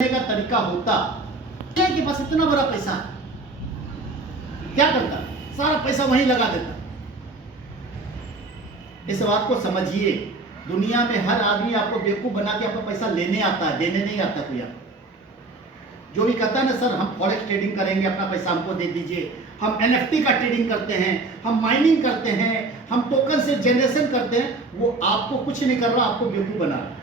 का तरीका होता कि बस इतना बड़ा पैसा है, क्या करता, सारा पैसा वहीं लगा देता। इस बात को समझिए, दुनिया में हर आदमी आपको बेवकूफ बना के आपको पैसा लेने आता है, देने नहीं आता कोई आपको। जो भी कहता है ना सर हम फॉरेक्स ट्रेडिंग करेंगे, अपना पैसा हमको दे दीजिए, हम एनएफटी का ट्रेडिंग करते हैं, हम माइनिंग करते हैं, हम टोकन से जनरेशन करते हैं, वो आपको कुछ नहीं कर रहा, आपको बेवकूफ बना रहा है।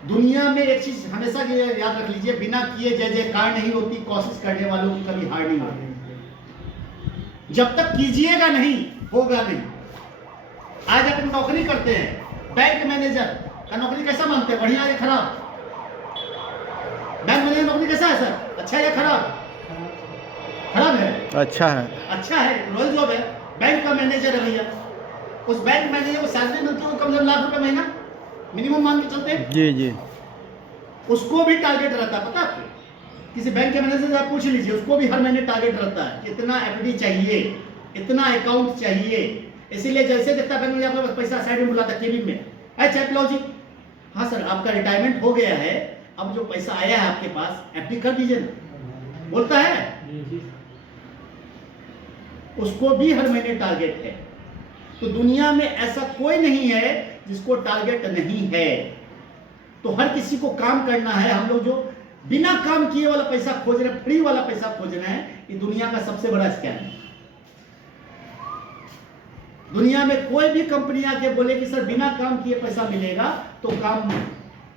दुनिया में एक चीज हमेशा याद रख लीजिए, बिना किए जय जयकार नहीं होती, कोशिश करने वालों की कभी हार नहीं होती। जब तक कीजिएगा नहीं होगा नहीं। आज अपन नौकरी करते हैं, बैंक मैनेजर का नौकरी कैसा मानते हैं, बढ़िया या खराब? बैंक मैनेजर नौकरी कैसा है सर, अच्छा या खराब? खराब है। अच्छा है, अच्छा है, रोल जॉब है, बैंक का मैनेजर है भैया। उस बैंक मैनेजर को सैलरी मिलती है कम से कम लाख रुपए महीना मिनिमम मान के चलते हैं। जी जी। उसको भी टारगेट रहता है, पता है? किसी बैंक के मैनेजर से आप पूछ लीजिए, उसको भी हर महीने टारगेट रहता है कि इतना एफडी चाहिए, इतना अकाउंट चाहिए। इसीलिए जैसे देखता बैंक में आपका पैसा साइड में बुलाता केबिन में, अरे चेक लो जी, हाँ सर आपका रिटायरमेंट हो गया है, अब जो पैसा आया है आपके पास एफडी कर दीजिए ना, बोलता है। उसको भी हर महीने टारगेट है। तो दुनिया में ऐसा कोई नहीं है जिसको टारगेट नहीं है। तो हर किसी को काम करना है। हम लोग जो बिना काम किए वाला पैसा खोज रहे हैं, फ्री वाला पैसा खोज रहे हैं, ये दुनिया का सबसे बड़ा स्कैम है। दुनिया में कोई भी कंपनी आके बोले कि सर बिना काम किए पैसा मिलेगा, तो काम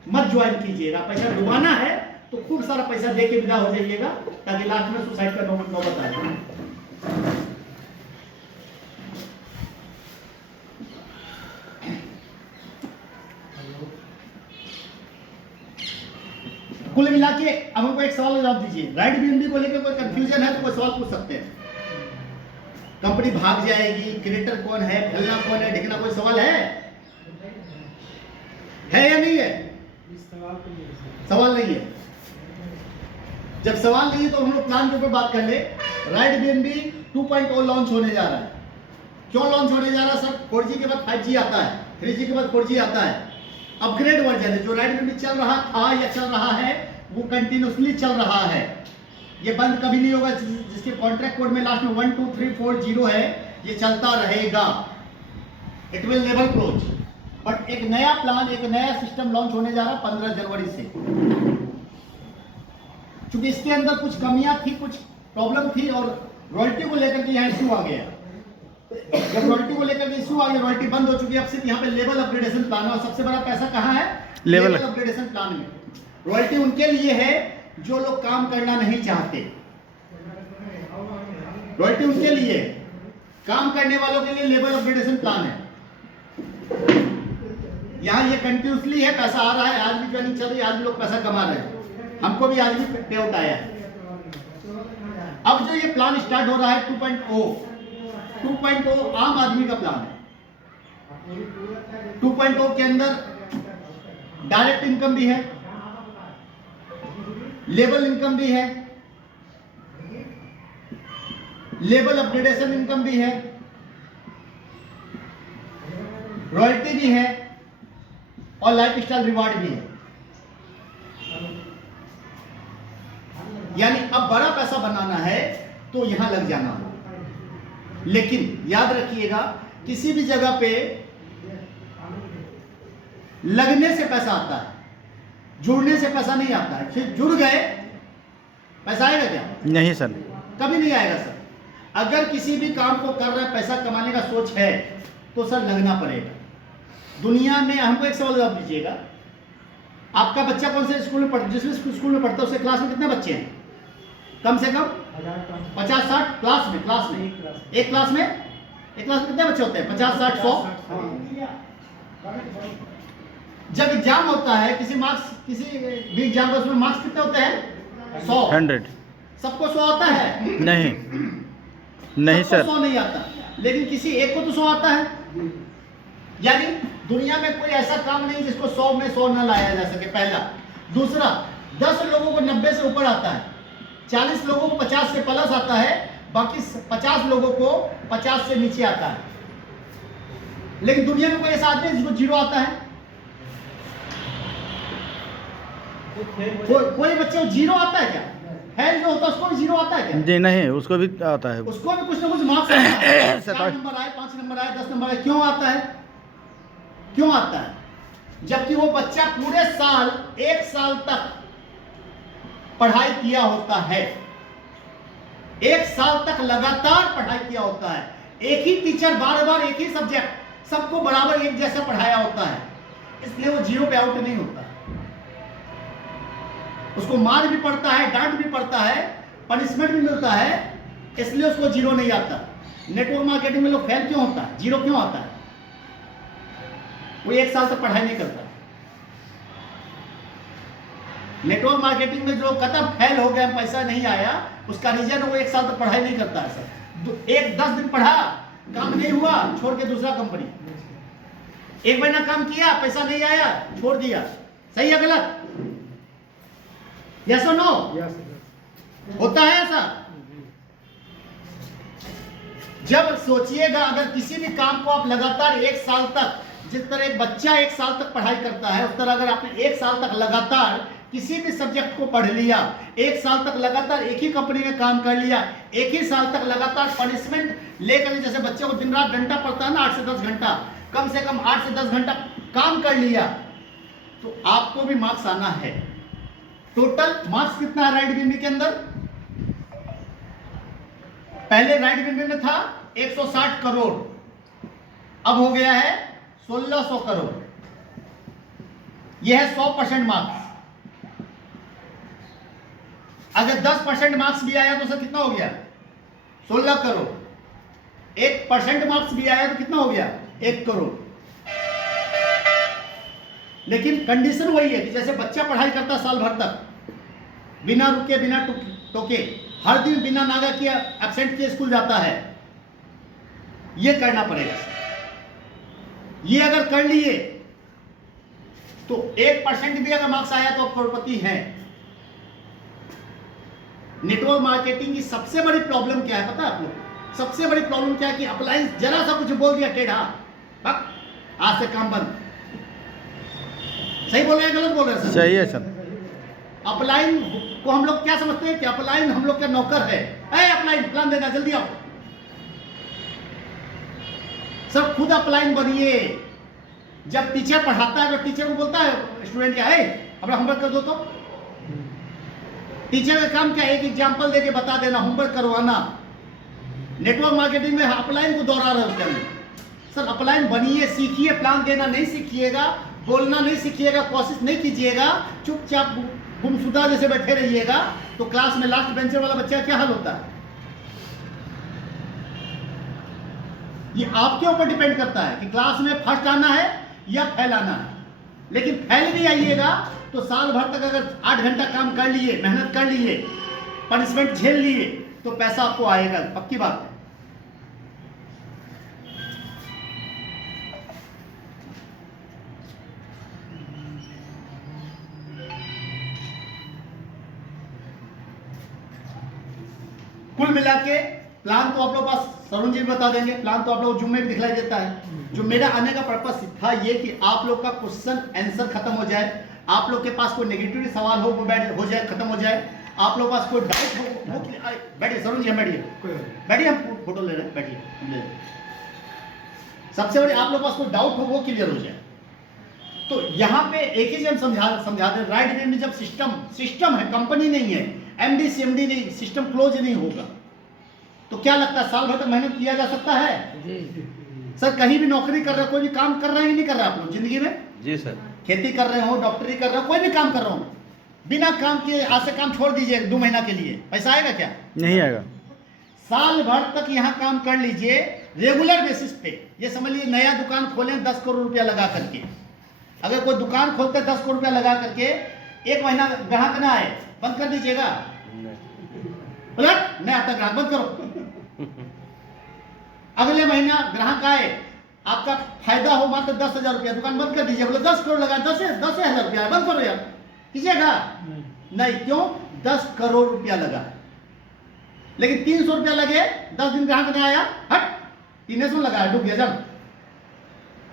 मत ज्वाइन कीजिएगा। पैसा डुबाना है तो खूब सारा पैसा दे के विदा हो जाइएगा, ताकि लास्ट में सुसाइड का नौबत आ जाए। कुल मिला के अब हमको एक सवाल जवाब दीजिए, राइट बीएनबी को लेकर कोई कंफ्यूजन है तो कोई सवाल पूछ सकते हैं। कंपनी भाग जाएगी, क्रिएटर कौन है, फलना कौन है, ढिकना, कोई सवाल है या नहीं है? सवाल नहीं है। जब सवाल नहीं है तो हम लोग प्लान के ऊपर बात कर ले। राइट बीएनबी 2.0 लॉन्च होने जा रहा है। क्यों लॉन्च होने जा रहा है सर? 4G के बाद 5G आता है, 3G के बाद 4G आता है। अपग्रेड वर्जन है। जो राइट बीएनबी चल रहा था या चल रहा है वो कंटिन्यूसली चल रहा है, ये बंद कभी नहीं होगा। जिसके कॉन्ट्रैक्ट कोड में लास्ट में 1 2 3 4 0 है, ये चलता रहेगा। It will never close. But एक नया प्लान, एक नया सिस्टम लॉन्च होने जा रहा है 15 जनवरी से। क्योंकि इसके अंदर कुछ कमियां थी, कुछ प्रॉब्लम थी, और रॉयल्टी को लेकर के यहाँ इश्यू आ गया। जब रॉयल्टी को लेकर के इश्यू आ गया, रॉयल्टी बंद हो चुकी है। अब सिर्फ यहाँ पे लेवल अपग्रेडेशन प्लान है, और सबसे बड़ा पैसा कहाँ है? लेवल अपग्रेडेशन प्लान में। रॉयल्टी उनके लिए है जो लोग काम करना नहीं चाहते। रॉयल्टी उनके लिए, काम करने वालों के लिए लेवल अपग्रेडेशन प्लान है। यहाँ ये कंटिन्यूसली है, पैसा आ रहा है, आज भी ज्वाइनिंग चल रही है, आज भी लोग पैसा कमा रहे हैं। हमको भी आज भी पे आउट आया है। अब जो ये प्लान स्टार्ट हो रहा है 2.0 आम आदमी का प्लान है। 2.0 के अंदर डायरेक्ट इनकम भी है, लेवल इनकम भी है, लेवल अपग्रेडेशन इनकम भी है, रॉयल्टी भी है, और लाइफस्टाइल रिवार्ड भी है। यानी अब बड़ा पैसा बनाना है तो यहां लग जाना हो। लेकिन याद रखिएगा, किसी भी जगह पे लगने से पैसा आता है, जुड़ने से पैसा नहीं आता है। फिर जुड़ गए पैसा आएगा क्या? नहीं सर, कभी नहीं आएगा सर। अगर किसी भी काम को कर रहे हैं, पैसा कमाने का सोच है, तो सर लगना पड़ेगा। दुनिया में हमको एक सवाल जवाब दीजिएगा, आपका बच्चा कौन से स्कूल में पढ़ता, जिस स्कूल में पढ़ता है उसके क्लास में कितने बच्चे हैं? कम से कम 50-60 क्लास में एक क्लास में कितने बच्चे होते हैं? 50-60-100। जब एग्जाम होता है, किसी भी एग्जाम का, उसमें मार्क्स कितने होते हैं? 100। सबको 100 आता है? नहीं सर, 100 नहीं आता। लेकिन किसी एक को तो 100 आता है। यानी दुनिया में कोई ऐसा काम नहीं जिसको 100 में 100 न लाया जा सके, पहला। दूसरा, 10 लोगों को 90 से ऊपर आता है, 40 लोगों को 50 से प्लस आता है, बाकी 50 लोगों को 50 से नीचे आता है। लेकिन दुनिया में कोई ऐसा आदमी है जिसको 0 आता है? कोई बच्चे को जीरो आता है क्या? फेल जो होता है उसको भी जीरो आता है क्या? जी नहीं, उसको भी आता है। उसको भी कुछ ना कुछ मार्क्स आता है। 4 नंबर आए, 5 नंबर आए, 10 नंबर आए, क्यों आता है? क्यों आता है? जबकि वो बच्चा पूरे साल 1 साल तक पढ़ाई किया होता है, 1 साल तक लगातार पढ़ाई किया होता है, एक ही टीचर बार बार एक ही सब्जेक्ट सबको बराबर एक जैसा पढ़ाया होता है, इसलिए वो जीरो पे आउट नहीं होता। उसको मार भी पड़ता है, डांट भी पड़ता है, पनिशमेंट भी मिलता है, इसलिए उसको जीरो नहीं आता। नेटवर्क मार्केटिंग में लोग फेल क्यों होता है, जीरो क्यों आता है? वो 1 साल तक पढ़ाई नहीं करता। नेटवर्क मार्केटिंग में जो कदम फेल हो गया, पैसा नहीं आया, उसका रीजन वो 1 साल तक पढ़ाई नहीं करता है सर। 10 दिन पढ़ा, काम नहीं हुआ, छोड़ के दूसरा कंपनी। 1 महीना काम किया, पैसा नहीं आया, छोड़ दिया। सही है गलत? यस और नो? होता है ऐसा? जब सोचिएगा, अगर किसी भी काम को आप लगातार 1 साल तक, जिस तरह एक बच्चा 1 साल तक पढ़ाई करता है, उस तरह अगर आपने 1 साल तक लगातार किसी भी सब्जेक्ट को पढ़ लिया, 1 साल तक लगातार एक ही कंपनी में काम कर लिया, एक ही साल तक लगातार पनिशमेंट लेकर, जैसे बच्चे को दिन रात घंटा पड़ता है ना, 8 से 10 घंटा, कम से कम 8 से 10 घंटा काम कर लिया, तो आपको भी मार्क्स आना है। टोटल मार्क्स कितना है राइट बिंबी के अंदर? पहले राइट बिंबी में था 160 करोड़, अब हो गया है 1600 करोड़। यह है 100% मार्क्स। अगर 10% मार्क्स भी आया तो सर कितना हो गया? 16 करोड़। 1% मार्क्स भी आया तो कितना हो गया? 1 करोड़। लेकिन कंडीशन वही है कि जैसे बच्चा पढ़ाई करता साल भर तक, बिना रुके बिना टोके, हर दिन बिना नागा किए एब्सेंट किए स्कूल जाता है, ये करना पड़ेगा। ये अगर कर लिए तो 1% भी अगर मार्क्स आया तो करोड़पति है। नेटवर्क मार्केटिंग की सबसे बड़ी प्रॉब्लम क्या है पता है आप लोग? सबसे बड़ी प्रॉब्लम क्या है कि अप्लायंस जरा सा कुछ बोल दिया टेढ़ा, आज से काम बंद। सही बोल रहे हैं गलत बोल रहे हैं सर? सही है सर। अपलाइन को हम लोग क्या समझते हैं कि अपलाइन हम लोग का नौकर है। ए अपलाइन प्लान देना, जल्दी आओ। सब खुद अपलाइन बनिए। जब टीचर पढ़ाता है तो टीचर को बोलता है स्टूडेंट क्या है, अपना होमवर्क कर दो। तो टीचर का काम क्या है? एक एग्जांपल देके बता देना, होमवर्क करवाना। नेटवर्क मार्केटिंग में अपलाइन को दोहरा रहे होते हैं सर। अपलाइन बनिए, सीखिए, प्लान देना नहीं सीखिएगा, बोलना नहीं सीखिएगा, कोशिश नहीं कीजिएगा, चुपचाप गुमशुदा जैसे बैठे रहिएगा, तो क्लास में लास्ट बेंचर वाला बच्चा क्या हाल होता है? ये आपके ऊपर डिपेंड करता है कि क्लास में फर्स्ट आना है या फेल आना है। लेकिन फेल भी आइएगा तो साल भर तक अगर 8 घंटा काम कर लिए, मेहनत कर लिए, पनिशमेंट झेल लिए, तो पैसा आपको आएगा, पक्की बात है। कुल मिला के प्लान तो आप लोग पास सरुण जी भी बता देंगे, प्लान तो आप लोग जूम में भी दिखलाई देता है। जो मेरा आने का पर्पस था ये कि आप लोग का क्वेश्चन आंसर खत्म हो जाए, आप लोग के पास कोई नेगेटिव सवाल हो वो हो जाए, खत्म हो जाए, आप लोग पास कोई डाउट हो वो बैठिए सरुण जी, हम बैठिए, हम फोटो ले रहे हैं, बैठिए। सबसे बड़ी आप लोग पास कोई डाउट हो वो क्लियर हो जाए। तो यहाँ पे एक ही चीज हम समझा दें, राइट वे में जब सिस्टम है, कंपनी नहीं है, एमडी सीएमडी नहीं, सिस्टम क्लोज नहीं होगा, तो क्या लगता है साल भर तक मेहनत किया जा सकता है? जी। सर कहीं भी नौकरी कर रहे हो, कोई भी काम कर रहे हैं नहीं कर रहे आप लोग जिंदगी में? जी सर। खेती कर रहे हो, डॉक्टरी कर रहे हो, कोई भी काम कर रहे हो, बिना काम किए आज से काम छोड़ दीजिए 2 महीना के लिए, पैसा आएगा क्या? नहीं आएगा। साल भर तक यहाँ काम कर लीजिए रेगुलर बेसिस पे। ये समझ लीजिए नया दुकान खोलें 10 करोड़ रुपया लगा करके, अगर कोई दुकान खोलते 10 करोड़ रुपया लगा करके, 1 महीना ग्राहक ना आए, बंद कर दीजिएगा? पलट नहीं आता ग्राहक, बंद करो। अगले महीना ग्राहक आए, आपका फायदा हो मात्र 10,000 रुपया, दुकान बंद कर दीजिए। बोले 10 करोड़ लगा, 10,000 रुपया बंद करो यार, कीजिएगा? नहीं, क्यों? 10 करोड़ रुपया लगा, लेकिन 300 रुपया लगे, 10 दिन ग्राहक नहीं आया, हट 300 लगाया, डूब गया जब।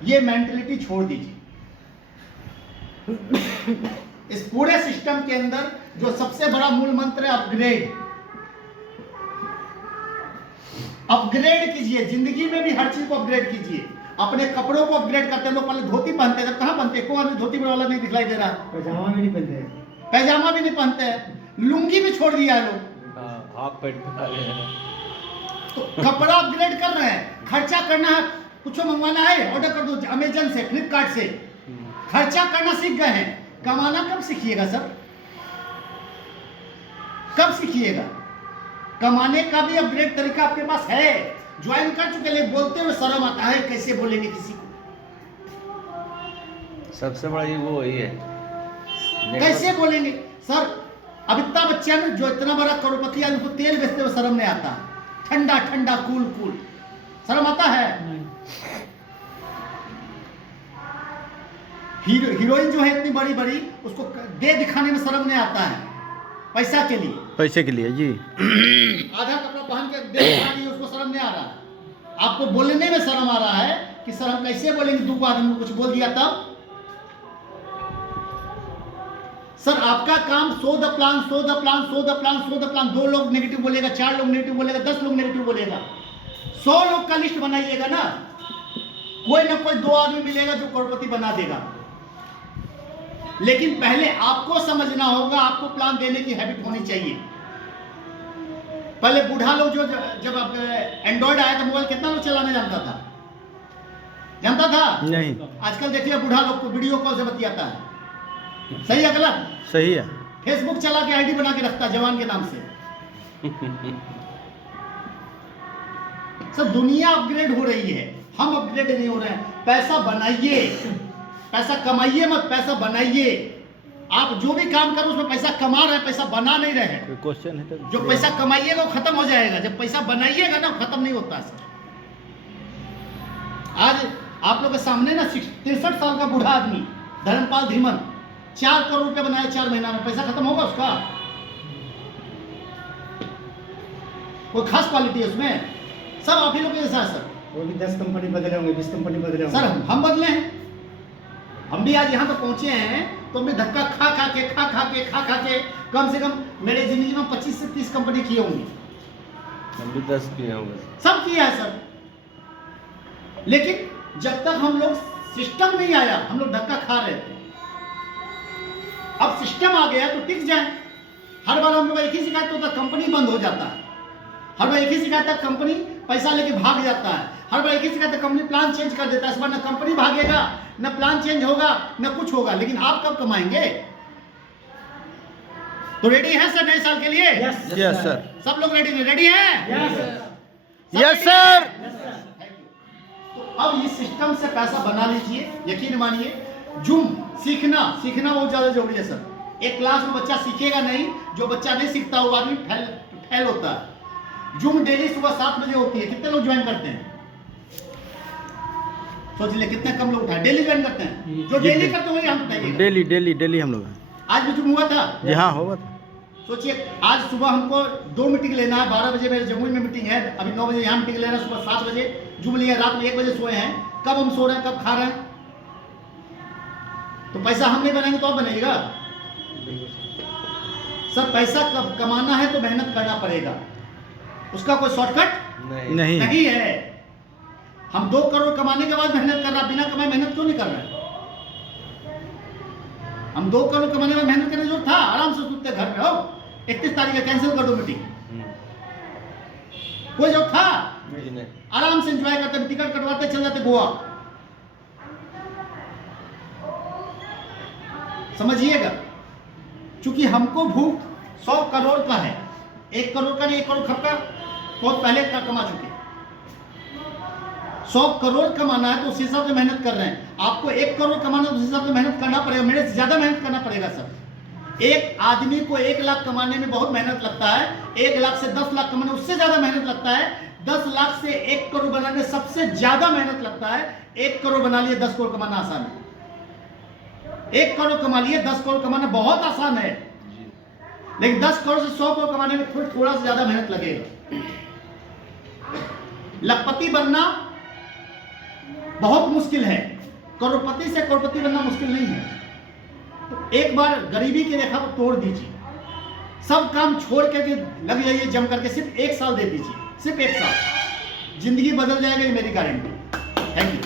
ये मेंटलिटी छोड़ दीजिए। इस पूरे सिस्टम के अंदर जो सबसे बड़ा मूल मंत्र है अपग्रेड। अपग्रेड कीजिए, जिंदगी में भी हर चीज को अपग्रेड कीजिए। अपने कपड़ों को अपग्रेड करते हैं लोग। पहले धोती पहनते थे, कहां पहनते? कोई आदमी धोती वाला नहीं दिखाई दे रहा। पैजामा भी नहीं पहनते, पैजामा भी नहीं पहनते हैं, लुंगी भी छोड़ दिया है लोग। हाफ पैंट पहना ले। तो कपड़ा अपग्रेड कर रहे हैं। खर्चा करना है, कुछ मंगवाना है ऑर्डर कर दो अमेजन से, फ्लिपकार्ट से। खर्चा करना सीख गए हैं, कमाना कब सीखिएगा सर? कब सीखिएगा? कमाने का भी अपग्रेड तरीका आपके पास है, ज्वाइन कर चुके। लेकिन बोलते हुए शर्म आता है, कैसे बोलेंगे किसी को? सबसे बड़ा ये वो ही है, कैसे बोलेंगे सर? अमिताभ बच्चन जो इतना बड़ा करोड़पति है, उनको तेल बेचते हुए शर्म नहीं आता। ठंडा ठंडा कूल कूल, शर्म आता है? हीरोइन जो है इतनी बड़ी बड़ी, उसको दे दिखाने में शर्म नहीं आता है, पैसा के लिए। पैसे के लिए जी। आधा कपड़ा पहन के दे दिखा रही है, उसको शर्म नहीं आ रहा। आपको बोलने में शर्म आ रहा है कि सर हम कैसे बोलेंगे? दो आदमी को कुछ बोल दिया तब। सर आपका काम so the plan, so the plan, so the plan, so the plan. 2 लोग नेगेटिव बोलेगा, 4 लोग नेगेटिव बोलेगा, 10 लोग नेगेटिव बोलेगा, 100 लोग का लिस्ट बनाइएगा ना। कोई ना कोई 2 आदमी मिलेगा जो करोड़पति बना देगा। लेकिन पहले आपको समझना होगा, आपको प्लान देने की हैबिट होनी चाहिए। पहले बूढ़ा लोग जो जब आप एंड्रॉइड आया था मोबाइल, कितना लोग चलाने जानता था? जानता था? नहीं। आजकल देखिए बूढ़ा लोग को वीडियो कॉल से बतियाता है। सही है गलत? सही है। फेसबुक चला के आईडी बना के रखता है जवान के नाम से। सब दुनिया अपग्रेड हो रही है, हम अपग्रेड नहीं हो रहे हैं। पैसा बनाइए, पैसा कमाइए मत, पैसा बनाइए। आप जो भी काम करो उसमें पैसा कमा रहे हैं, पैसा बना नहीं रहे हैं। कोई क्वेश्चन है तो? जो पैसा कमाइएगा वो खत्म हो जाएगा, जब पैसा बनाइएगा ना खत्म नहीं होता सर। आज आप लोग के सामने ना 63 साल का बूढ़ा आदमी धर्मपाल धीमन 4 करोड़ रुपए बनाए 4 महीना में। पैसा खत्म होगा उसका? कोई खास क्वालिटी है उसमें? सब आप ही लोग के जैसा है सर। वो भी 10 कंपनी बदले होंगे, 20 कंपनी बदले होंगे। सर हम बदले हैं, हम भी आज यहाँ तक पहुंचे हैं तो हमने धक्का खा खा के कम से कम मेरे जिंदगी में 25 से 30 कंपनी किए होंगे। हम भी 10 किए होंगे, सब किया है सर। लेकिन जब तक हम लोग सिस्टम नहीं आया, हम लोग धक्का खा रहे थे। अब सिस्टम आ गया तो टिक जाए। हर बार हम लोग एक ही शिकायत होता है, कंपनी बंद हो जाता है। हर बार एक ही शिकायत है, कंपनी पैसा लेके भाग जाता है। हर बार एक ही शिकायत है, कंपनी प्लान चेंज कर देता है। इस बार ना कंपनी भागेगा, ना प्लान चेंज होगा, ना कुछ होगा। लेकिन आप कब कमाएंगे? तो रेडी है सर नए साल के लिए? Yes sir. सब लोग रेडी हैं? Yes sir. तो अब इस सिस्टम से पैसा बना लीजिए। यकीन मानिए, जूम सीखना बहुत ज्यादा जरूरी है सर। एक क्लास में बच्चा सीखेगा नहीं, जो बच्चा नहीं सीखता वो आदमी फेल होता है। जूम डेली सुबह 7 बजे होती है। कितने लोग ज्वाइन करते हैं? सोच ले कितने कम लोग उठाए डेली ज्वाइन करते हैं। जो डेली करते हुए हम बताइएगा। डेली हम लोग हैं। आज भी जूम हुआ था? जी हाँ होगा था। सोचिए आज सुबह हमको 2 मीटिंग लेना है। 12 बजे मेरे जमुई में मीटिंग है, अभी 9 बजे यहाँ मीटिंग लेना है। सुबह 7 बजे जूम लिया, रात में 1 बजे सोए हैं। कब हम सो रहे हैं, कब खा रहे हैं? तो पैसा हम नहीं बनाएंगे तो अब बनेगा सर। पैसा कमाना है तो मेहनत करना पड़ेगा, उसका कोई शॉर्टकट नहीं है। हम 2 करोड़ कमाने के बाद मेहनत कर रहा, बिना कमाए मेहनत क्यों नहीं कर रहे? हम 2 करोड़ कमाने में मेहनत करने जो था, आराम से सोचते घर में हो 31 तारीख का कैंसिल कर दो मीटिंग। कोई जो था आराम से एंजॉय करते, टिकट कटवाते चल जाते गोवा। समझिएगा, क्योंकि हमको भूख 100 करोड़ का है। 1 करोड़ का नहीं, 1 करोड़ खपका बहुत पहले का कमा चुके। 100 करोड़ कमाना है तो उस हिसाब से मेहनत कर रहे हैं। आपको 1 करोड़ कमाना है तो उस हिसाब से मेहनत करना पड़ेगा। मेरे से ज्यादा मेहनत करना पड़ेगा सर। एक आदमी को 1 लाख कमाने में बहुत मेहनत लगता है। 1 लाख से 10 लाख कमाने उससे ज्यादा मेहनत लगता है। 10 लाख से 1 करोड़ बनाने सबसे ज्यादा मेहनत लगता है। 1 करोड़ बना लिए 10 करोड़ कमाना आसान है। 1 करोड़ कमा लिए 10 करोड़ कमाना बहुत आसान है। लेकिन 10 करोड़ से 100 करोड़ कमाने में थोड़ा सा ज्यादा मेहनत लगेगा। लखपति बनना बहुत मुश्किल है, करोड़पति से करोड़पति बनना मुश्किल नहीं है। तो एक बार गरीबी की रेखा को तोड़ दीजिए, सब काम छोड़ करके लग जाइए जम करके, सिर्फ 1 साल दे दीजिए, सिर्फ 1 साल, जिंदगी बदल जाएगी, ये मेरी गारंटी। Thank you.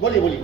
बोलिए बोलिए।